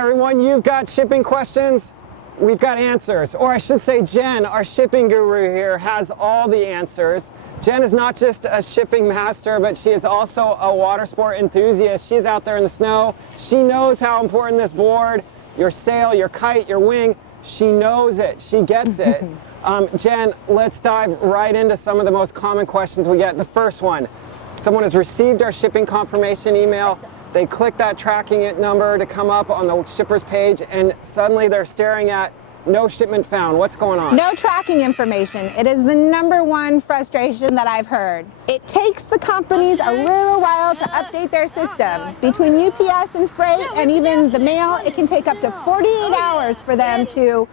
everyone, you've got shipping questions, we've got answers. Or I should say Jen, our shipping guru here, has all the answers. Jen is not just a shipping master, but she is also a water sport enthusiast. She's out there in the snow. She knows how important this board, your sail, your kite, your wing, she knows it, she gets it. Jen, let's dive right into some of the most common questions we get. The first one, someone has received our shipping confirmation email. They click that tracking it number to come up on the shipper's page, and suddenly they're staring at no shipment found. What's going on? No tracking information. It is the #1 frustration that I've heard. It takes the companies a little while to update their system. Between UPS and freight and even the mail, it can take up to 48 hours for them to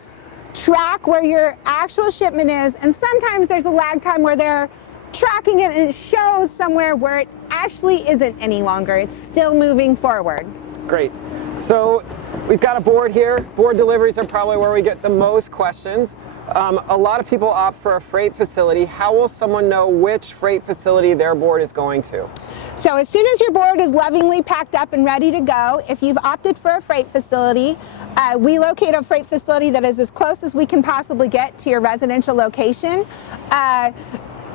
track where your actual shipment is, and sometimes there's a lag time where they're tracking it and it shows somewhere where it actually isn't any longer. It's still moving forward. Great. So we've got a board here. Board deliveries are probably where we get the most questions. A lot of people opt for a freight facility. How will someone know which freight facility their board is going to? So as soon as your board is lovingly packed up and ready to go, if you've opted for a freight facility, we locate a freight facility that is as close as we can possibly get to your residential location.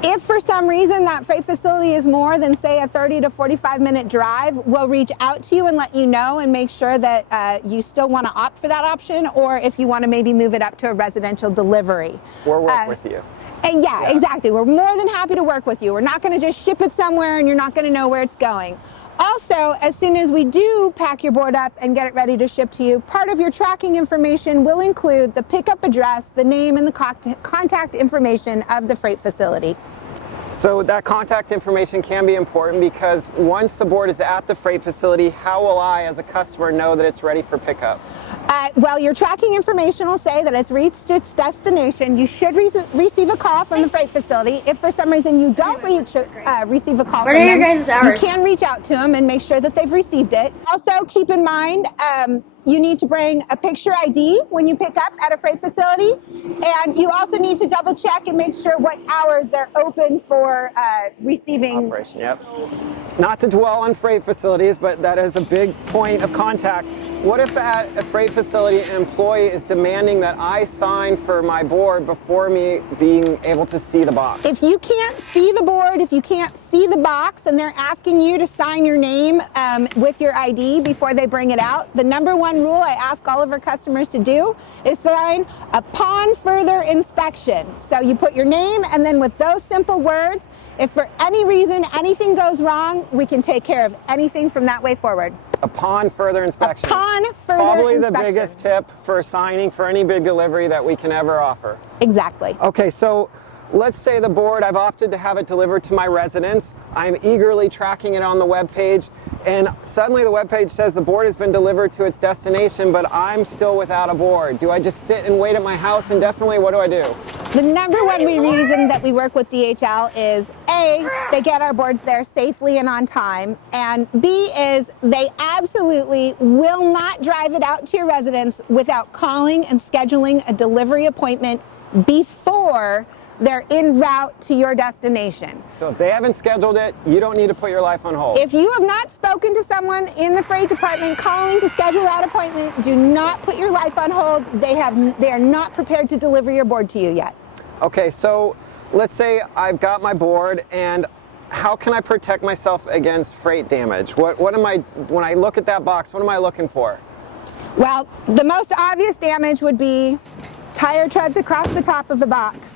If for some reason that freight facility is more than, say, a 30 to 45 minute drive, we'll reach out to you and let you know and make sure that you still want to opt for that option, or if you want to maybe move it up to a residential delivery. We'll work with you. And yeah, exactly. We're more than happy to work with you. We're not going to just ship it somewhere and you're not going to know where it's going. Also, as soon as we do pack your board up and get it ready to ship to you, part of your tracking information will include the pickup address, the name, and the contact information of the freight facility. So that contact information can be important, because once the board is at the freight facility, how will I, as a customer, know that it's ready for pickup? Well, your tracking information will say that it's reached its destination. You should receive a call from the freight facility. If for some reason you don't receive a call from them, you can reach out to them and make sure that they've received it. Also, keep in mind, you need to bring a picture ID when you pick up at a freight facility, and you also need to double check and make sure what hours they're open for receiving. Operation, yep. Not to dwell on freight facilities, but that is a big point of contact. What if at a freight facility an employee is demanding that I sign for my board before me being able to see the box? If you can't see the board, if you can't see the box, and they're asking you to sign your name with your ID before they bring it out, the #1 rule I ask all of our customers to do is sign upon further inspection. So you put your name, and then with those simple words, if for any reason anything goes wrong, we can take care of anything from that way forward. Upon further inspection. Upon further Probably inspection. the biggest tip for signing for any big delivery that we can ever offer. Exactly. Okay, so let's say the board, I've opted to have it delivered to my residence. I'm eagerly tracking it on the web page, and suddenly the web page says the board has been delivered to its destination, but I'm still without a board. Do I just sit and wait at my house indefinitely? What do I do? The #1 reason that we work with DHL is A, they get our boards there safely and on time, and B is they absolutely will not drive it out to your residence without calling and scheduling a delivery appointment before they're en route to your destination. So if they haven't scheduled it, you don't need to put your life on hold. If you have not spoken to someone in the freight department calling to schedule that appointment, do not put your life on hold. They are not prepared to deliver your board to you yet. Okay, so let's say I've got my board, and how can I protect myself against freight damage? What am I, when I look at that box, what am I looking for? Well, the most obvious damage would be tire treads across the top of the box.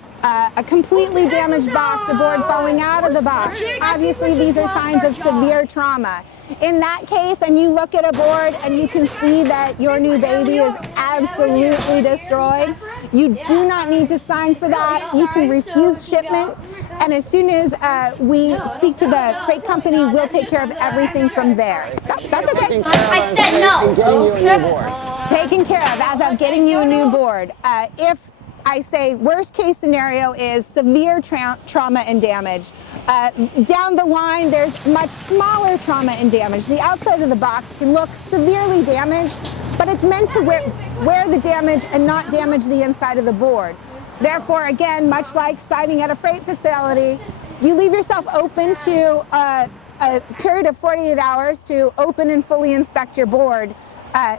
A completely damaged box, the board falling out of the box. Obviously, these are signs of severe trauma. In that case, and you look at a board and you can see that your new baby is absolutely destroyed, you do not need to sign for that. You can refuse shipment, and as soon as we speak to the freight company, we'll take care of everything from there. That's okay. I said no. Getting you a new board. Taken care of as of getting you a new board. If I say worst case scenario is severe trauma and damage. Down the line, there's much smaller trauma and damage. The outside of the box can look severely damaged, but it's meant to wear the damage and not damage the inside of the board. Therefore, again, much like signing at a freight facility, you leave yourself open to a period of 48 hours to open and fully inspect your board.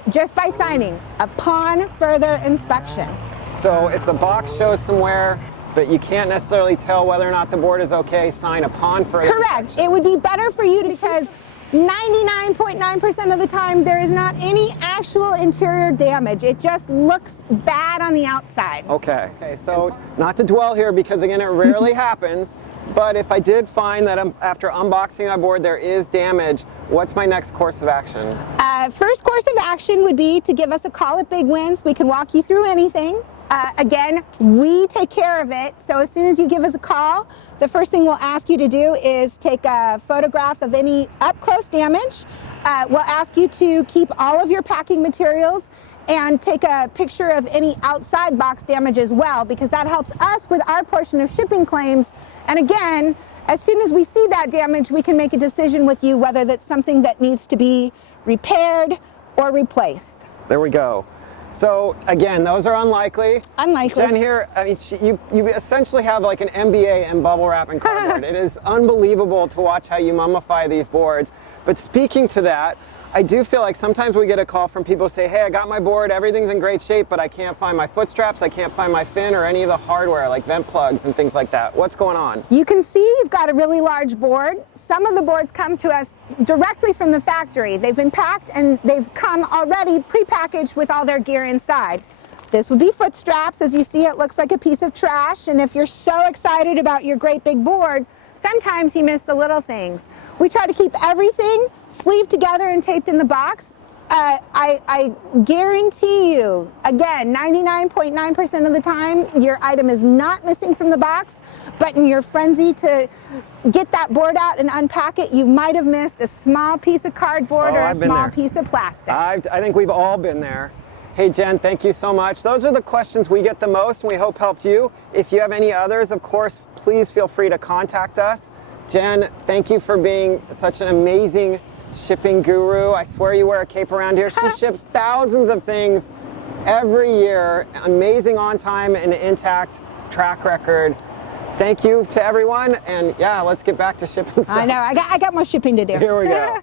just by signing upon further inspection. So if the box shows somewhere, but you can't necessarily tell whether or not the board is okay, sign upon further Correct. inspection. It would be better for you because 99.9% of the time there is not any actual interior damage. It just looks bad on the outside. Okay, so not to dwell here because again it rarely happens, but if I did find that after unboxing my board there is damage, what's my next course of action? First course of action would be to give us a call at Big Wins. We can walk you through anything. Again, we take care of it, so as soon as you give us a call, the first thing we'll ask you to do is take a photograph of any up-close damage. We'll ask you to keep all of your packing materials and take a picture of any outside box damage as well, because that helps us with our portion of shipping claims. And again, as soon as we see that damage, we can make a decision with you whether that's something that needs to be repaired or replaced. There we go. So again, those are unlikely. Unlikely. Jen here, I mean, you essentially have like an MBA in bubble wrap and cardboard. It is unbelievable to watch how you mummify these boards. But speaking to that, I do feel like sometimes we get a call from people who say, hey, I got my board, everything's in great shape, but I can't find my foot straps, I can't find my fin or any of the hardware like vent plugs and things like that. What's going on? You can see you've got a really large board. Some of the boards come to us directly from the factory. They've been packed and they've come already pre-packaged with all their gear inside. This would be foot straps. As you see, it looks like a piece of trash. And if you're so excited about your great big board, sometimes you miss the little things. We try to keep everything sleeved together and taped in the box. I guarantee you, again, 99.9% of the time, your item is not missing from the box, but in your frenzy to get that board out and unpack it, you might have missed a small piece of cardboard or a small piece of plastic. I think we've all been there. Hey Jen, thank you so much. Those are the questions we get the most and we hope helped you. If you have any others, of course, please feel free to contact us. Jen, thank you for being such an amazing shipping guru. I swear you wear a cape around here. She ships thousands of things every year. Amazing on time and intact track record. Thank you to everyone, and yeah, let's get back to shipping stuff. I know, I got more shipping to do. Here we go.